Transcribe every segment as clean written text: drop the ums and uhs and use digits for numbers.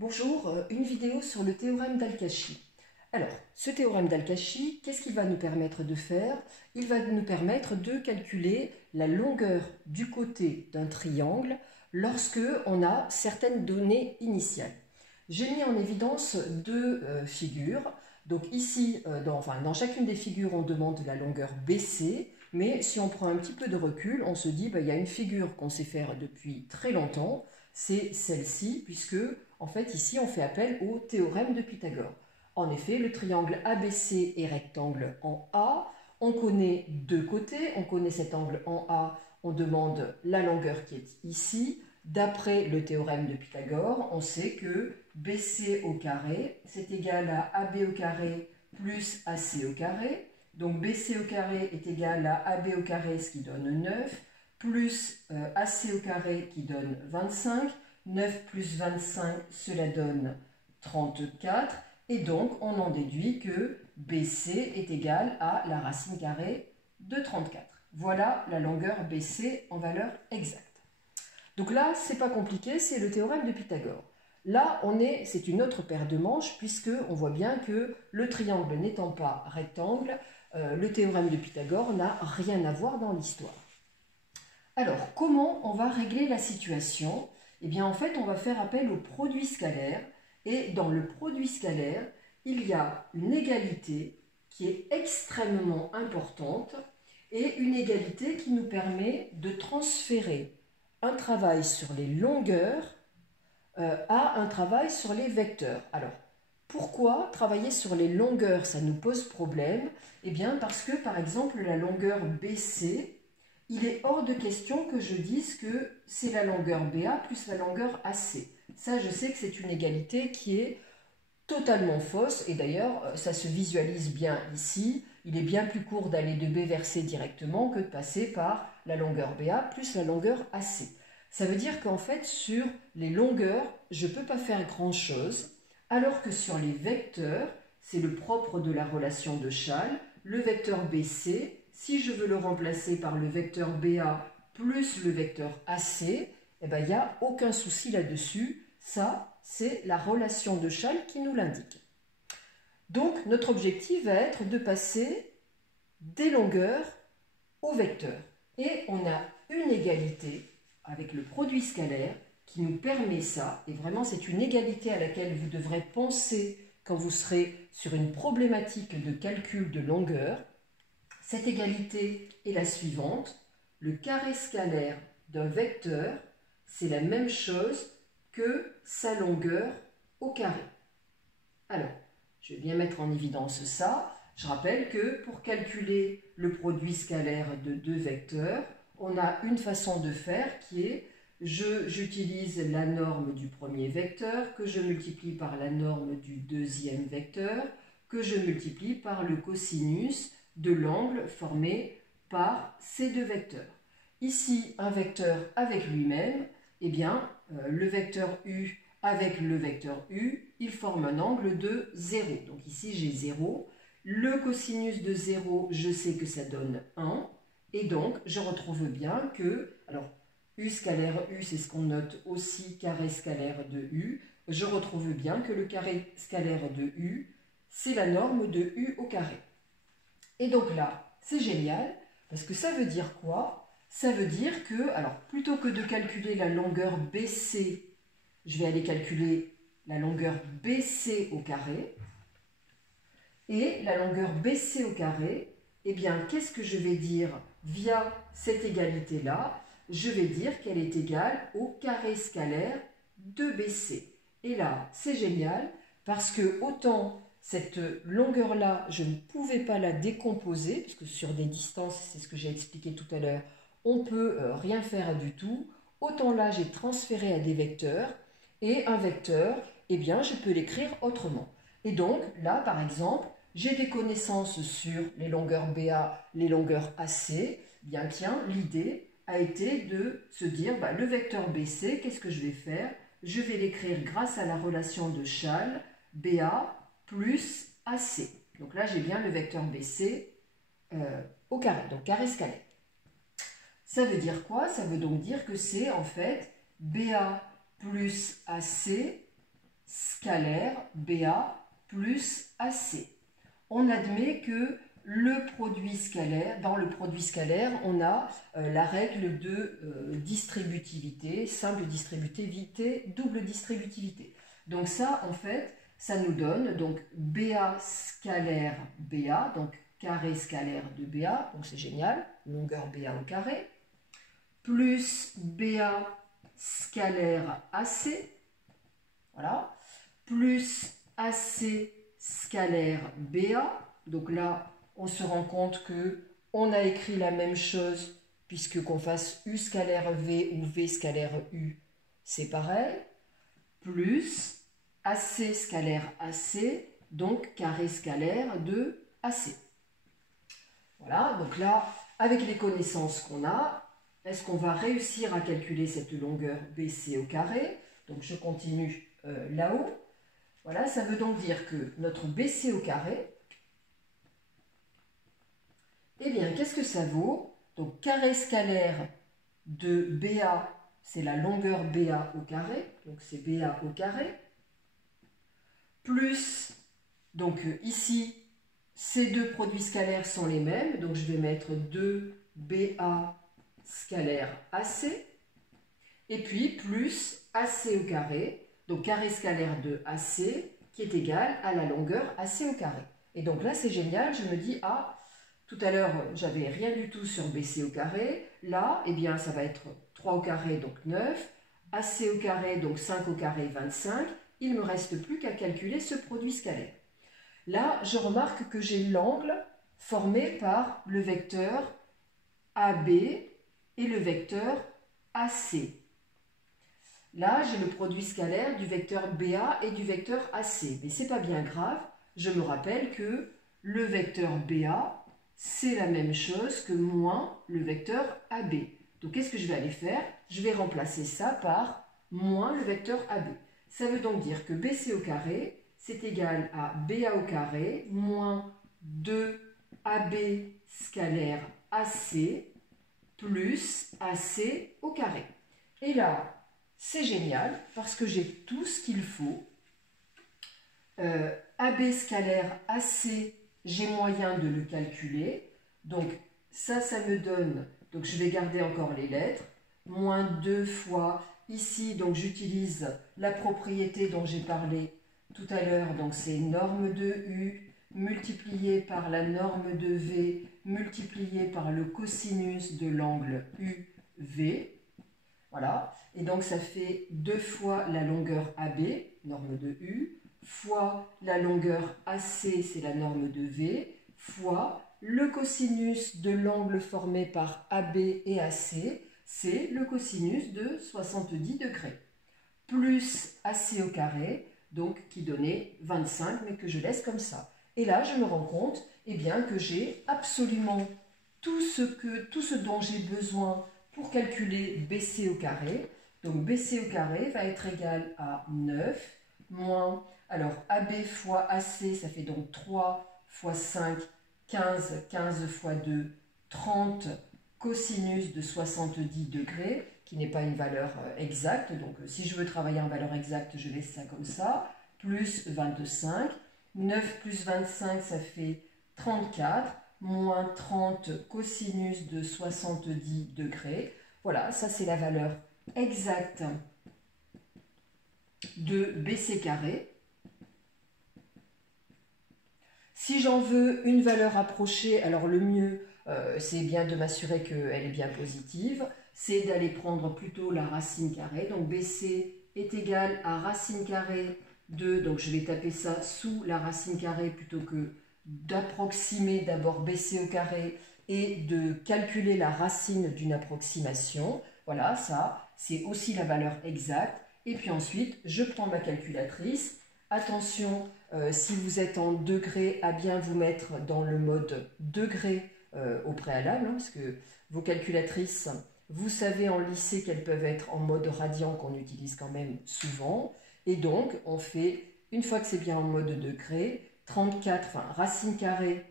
Bonjour, une vidéo sur le théorème d'Al-Kashi. Alors, ce théorème d'Al-Kashi, qu'est-ce qu'il va nous permettre de faire? Il va nous permettre de calculer la longueur du côté d'un triangle lorsque on a certaines données initiales. J'ai mis en évidence deux figures. Donc ici, dans chacune des figures, on demande la longueur BC, mais si on prend un petit peu de recul, on se dit il y a une figure qu'on sait faire depuis très longtemps, c'est celle-ci, puisque en fait ici on fait appel au théorème de Pythagore. En effet, le triangle ABC est rectangle en A, on connaît deux côtés, on connaît cet angle en A, on demande la longueur qui est ici. D'après le théorème de Pythagore, on sait que BC au carré, c'est égal à AB au carré plus AC au carré. Donc BC au carré est égal à AB au carré, ce qui donne 9, plus AC au carré qui donne 25. 9 plus 25, cela donne 34. Et donc, on en déduit que BC est égal à la racine carrée de 34. Voilà la longueur BC en valeur exacte. Donc là, c'est pas compliqué, c'est le théorème de Pythagore. Là, c'est une autre paire de manches, puisque on voit bien que le triangle n'étant pas rectangle, le théorème de Pythagore n'a rien à voir dans l'histoire. Alors, comment on va régler la situation? Eh bien, en fait, on va faire appel au produit scalaire. Et dans le produit scalaire, il y a une égalité qui est extrêmement importante et une égalité qui nous permet de transférer un travail sur les longueurs à un travail sur les vecteurs. Alors, pourquoi travailler sur les longueurs, ça nous pose problème? Eh bien, parce que, par exemple, la longueur BC, il est hors de question que je dise que c'est la longueur BA plus la longueur AC. Ça, je sais que c'est une égalité qui est totalement fausse, et d'ailleurs, ça se visualise bien ici. Il est bien plus court d'aller de B vers C directement que de passer par la longueur BA plus la longueur AC. Ça veut dire qu'en fait, sur les longueurs, je ne peux pas faire grand-chose, alors que sur les vecteurs, c'est le propre de la relation de Schall, le vecteur BC, si je veux le remplacer par le vecteur BA plus le vecteur AC, eh bien, il n'y a aucun souci là-dessus. Ça, c'est la relation de Schall qui nous l'indique. Donc, notre objectif va être de passer des longueurs aux vecteurs. Et on a une égalité avec le produit scalaire qui nous permet ça. Et vraiment, c'est une égalité à laquelle vous devrez penser quand vous serez sur une problématique de calcul de longueur. Cette égalité est la suivante. Le carré scalaire d'un vecteur, c'est la même chose que sa longueur au carré. Alors, je vais bien mettre en évidence ça. Je rappelle que pour calculer le produit scalaire de deux vecteurs, on a une façon de faire qui est j'utilise la norme du premier vecteur, que je multiplie par la norme du deuxième vecteur, que je multiplie par le cosinus de l'angle formé par ces deux vecteurs. Ici, un vecteur avec lui-même, eh bien, le vecteur U avec le vecteur U, il forme un angle de 0. Donc ici, j'ai 0. Le cosinus de 0, je sais que ça donne 1. Et donc, je retrouve bien que, alors, U scalaire U, c'est ce qu'on note aussi, carré scalaire de U. Je retrouve bien que le carré scalaire de U, c'est la norme de U au carré. Et donc là, c'est génial, parce que ça veut dire quoi? Ça veut dire que, alors, plutôt que de calculer la longueur BC, je vais aller calculer la longueur BC au carré. Et la longueur BC au carré, eh bien, qu'est-ce que je vais dire via cette égalité-là? Je vais dire qu'elle est égale au carré scalaire de BC. Et là, c'est génial, parce que autant cette longueur-là, je ne pouvais pas la décomposer, puisque sur des distances, c'est ce que j'ai expliqué tout à l'heure, on ne peut rien faire du tout. Autant là, j'ai transféré à des vecteurs, et un vecteur, eh bien, je peux l'écrire autrement. Et donc, là, par exemple, j'ai des connaissances sur les longueurs BA, les longueurs AC. Bien, tiens, l'idée a été de se dire, le vecteur BC, qu'est-ce que je vais faire? Je vais l'écrire grâce à la relation de Schall, BA plus AC. Donc là, j'ai bien le vecteur BC au carré, donc carré scalaire. Ça veut dire quoi? Ça veut donc dire que c'est en fait BA plus AC, scalaire BA plus AC. On admet que le produit scalaire, dans le produit scalaire, on a la règle de distributivité, simple distributivité, double distributivité. Donc ça, en fait, ça nous donne donc BA scalaire BA, donc carré scalaire de BA, donc c'est génial, longueur BA au carré, plus BA scalaire AC, voilà, plus AC scalaire BA, donc là, on se rend compte qu'on a écrit la même chose, puisque qu'on fasse U scalaire V ou V scalaire U, c'est pareil, plus AC scalaire AC, donc carré scalaire de AC. Voilà, donc là, avec les connaissances qu'on a, est-ce qu'on va réussir à calculer cette longueur BC au carré? Donc je continue là-haut. Voilà, ça veut donc dire que notre BC au carré, eh bien, qu'est-ce que ça vaut? Donc, carré scalaire de BA, c'est la longueur BA au carré, donc c'est BA au carré, plus, donc ici, ces deux produits scalaires sont les mêmes, donc je vais mettre 2BA scalaire AC, et puis plus AC au carré, donc carré scalaire de AC, qui est égal à la longueur AC au carré. Et donc là, c'est génial, je me dis, ah, tout à l'heure, j'avais rien du tout sur BC au carré. Là, eh bien, ça va être 3 au carré, donc 9. AC au carré, donc 5 au carré, 25. Il ne me reste plus qu'à calculer ce produit scalaire. Là, je remarque que j'ai l'angle formé par le vecteur AB et le vecteur AC. Là, j'ai le produit scalaire du vecteur BA et du vecteur AC. Mais ce n'est pas bien grave. Je me rappelle que le vecteur BA, c'est la même chose que moins le vecteur AB. Donc, qu'est-ce que je vais aller faire? Je vais remplacer ça par moins le vecteur AB. Ça veut donc dire que BC au carré, c'est égal à BA au carré moins 2AB scalaire AC plus AC au carré. Et là, c'est génial parce que j'ai tout ce qu'il faut. AB scalaire AC, j'ai moyen de le calculer. Donc, ça me donne, donc je vais garder encore les lettres, moins 2 fois, ici, donc j'utilise la propriété dont j'ai parlé tout à l'heure, donc c'est norme de U multiplié par la norme de V multiplié par le cosinus de l'angle UV. Voilà, et donc ça fait 2 fois la longueur AB, norme de U, fois la longueur AC, c'est la norme de V, fois le cosinus de l'angle formé par AB et AC, c'est le cosinus de 70 degrés, plus AC au carré, donc qui donnait 25, mais que je laisse comme ça. Et là, je me rends compte eh bien, que j'ai absolument tout ce dont j'ai besoin pour calculer BC au carré. Donc BC au carré va être égal à 9 moins, alors AB fois AC, ça fait donc 3 fois 5, 15, 15 fois 2, 30 cosinus de 70 degrés, qui n'est pas une valeur exacte. Donc si je veux travailler en valeur exacte, je laisse ça comme ça, plus 25. 9 plus 25, ça fait 34, moins 30 cosinus de 70 degrés. Voilà, ça c'est la valeur exacte de BC carré. Si j'en veux une valeur approchée, alors le mieux, c'est bien de m'assurer qu'elle est bien positive, c'est d'aller prendre plutôt la racine carrée. Donc BC est égal à racine carrée de, donc je vais taper ça sous la racine carrée plutôt que d'approximer d'abord BC au carré et de calculer la racine d'une approximation. Voilà, ça, c'est aussi la valeur exacte. Et puis ensuite, je prends ma calculatrice. Attention, si vous êtes en degrés, à bien vous mettre dans le mode degré au préalable, hein, parce que vos calculatrices, vous savez en lycée qu'elles peuvent être en mode radian qu'on utilise quand même souvent. Et donc, on fait, une fois que c'est bien en mode degré, 34, enfin racine carrée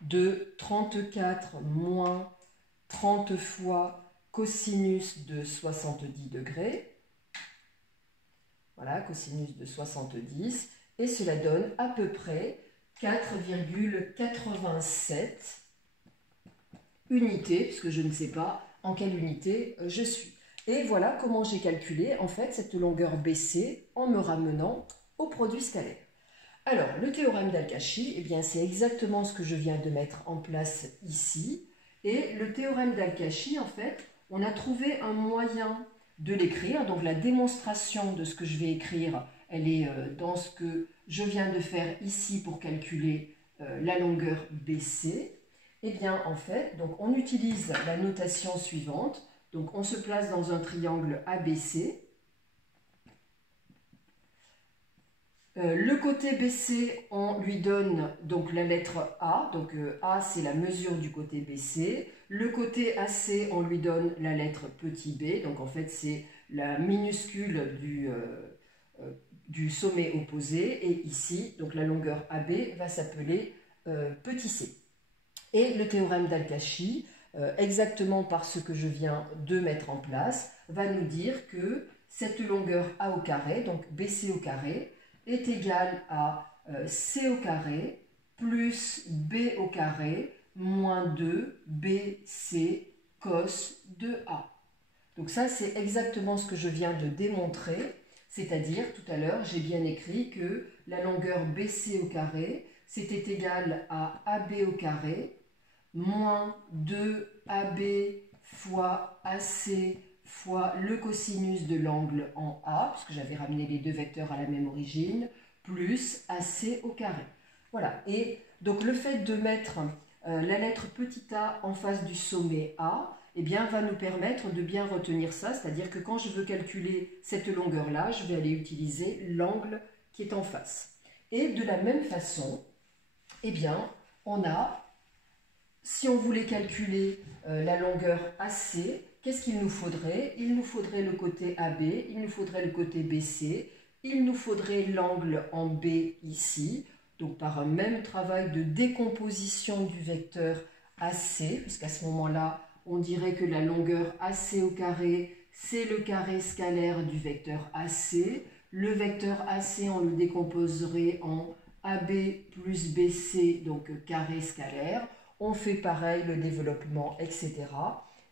de 34 moins 30 fois cosinus de 70 degrés. Voilà, cosinus de 70. Et cela donne à peu près 4,87 unités, puisque je ne sais pas en quelle unité je suis. Et voilà comment j'ai calculé en fait cette longueur BC en me ramenant au produit scalaire. Alors, le théorème d'Al-Kashi, eh bien, c'est exactement ce que je viens de mettre en place ici. Et le théorème d'Al-Kashi, en fait, on a trouvé un moyen de l'écrire. Donc, la démonstration de ce que je vais écrire, elle est dans ce que je viens de faire ici pour calculer la longueur BC. Eh bien, en fait, donc, on utilise la notation suivante. Donc, on se place dans un triangle ABC. Le côté BC, on lui donne donc la lettre A, donc A c'est la mesure du côté BC. Le côté AC, on lui donne la lettre petit b, donc en fait c'est la minuscule du sommet opposé. Et ici, donc la longueur AB va s'appeler petit c. Et le théorème d'Al-Kashi, exactement par ce que je viens de mettre en place, va nous dire que cette longueur A au carré, donc BC au carré, est égal à C au carré plus B au carré moins 2 BC cos de A. Donc ça, c'est exactement ce que je viens de démontrer, c'est-à-dire tout à l'heure, j'ai bien écrit que la longueur BC au carré, c'était égal à AB au carré moins 2AB fois AC fois le cosinus de l'angle en A, parce que j'avais ramené les deux vecteurs à la même origine, plus AC au carré. Voilà, et donc le fait de mettre la lettre petit a en face du sommet A, eh bien, va nous permettre de bien retenir ça, c'est-à-dire que quand je veux calculer cette longueur-là, je vais aller utiliser l'angle qui est en face. Et de la même façon, eh bien, on a, si on voulait calculer la longueur AC, qu'est-ce qu'il nous faudrait? Il nous faudrait le côté AB, il nous faudrait le côté BC, il nous faudrait l'angle en B ici, donc par un même travail de décomposition du vecteur AC, puisqu'à ce moment-là, on dirait que la longueur AC au carré, c'est le carré scalaire du vecteur AC. Le vecteur AC, on le décomposerait en AB plus BC, donc carré scalaire. On fait pareil, le développement, etc.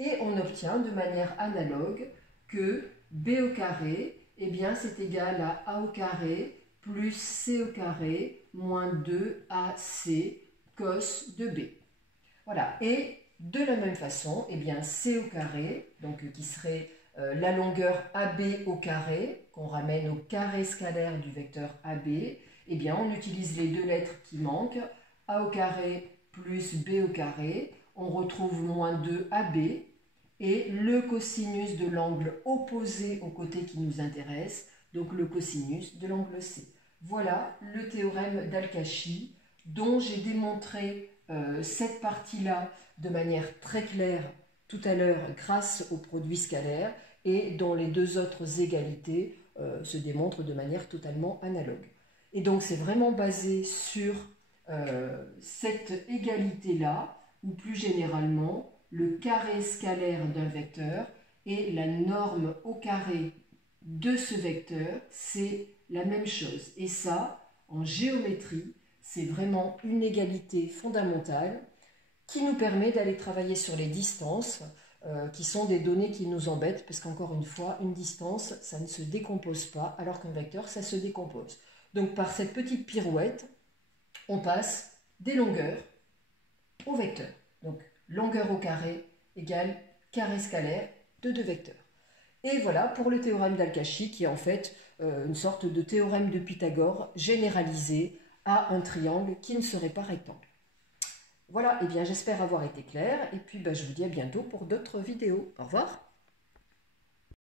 Et on obtient de manière analogue que B au carré, eh bien, c'est égal à A au carré plus C au carré moins 2AC cos de B. Voilà, et de la même façon, eh bien, C au carré, donc qui serait la longueur AB au carré, qu'on ramène au carré scalaire du vecteur AB, eh bien, on utilise les deux lettres qui manquent, A au carré plus B au carré, on retrouve moins 2AB, et le cosinus de l'angle opposé au côté qui nous intéresse, donc le cosinus de l'angle C. Voilà le théorème d'Al-Kashi, dont j'ai démontré cette partie-là de manière très claire tout à l'heure grâce au produit scalaire, et dont les deux autres égalités se démontrent de manière totalement analogue. Et donc c'est vraiment basé sur cette égalité-là, ou plus généralement, le carré scalaire d'un vecteur et la norme au carré de ce vecteur, c'est la même chose. Et ça, en géométrie, c'est vraiment une égalité fondamentale qui nous permet d'aller travailler sur les distances, qui sont des données qui nous embêtent, parce qu'encore une fois, une distance, ça ne se décompose pas, alors qu'un vecteur, ça se décompose. Donc par cette petite pirouette, on passe des longueurs au vecteur. Donc longueur au carré égale carré scalaire de deux vecteurs. Et voilà pour le théorème d'Al-Kashi, qui est en fait une sorte de théorème de Pythagore généralisé à un triangle qui ne serait pas rectangle. Voilà, et bien j'espère avoir été claire, et puis je vous dis à bientôt pour d'autres vidéos. Au revoir.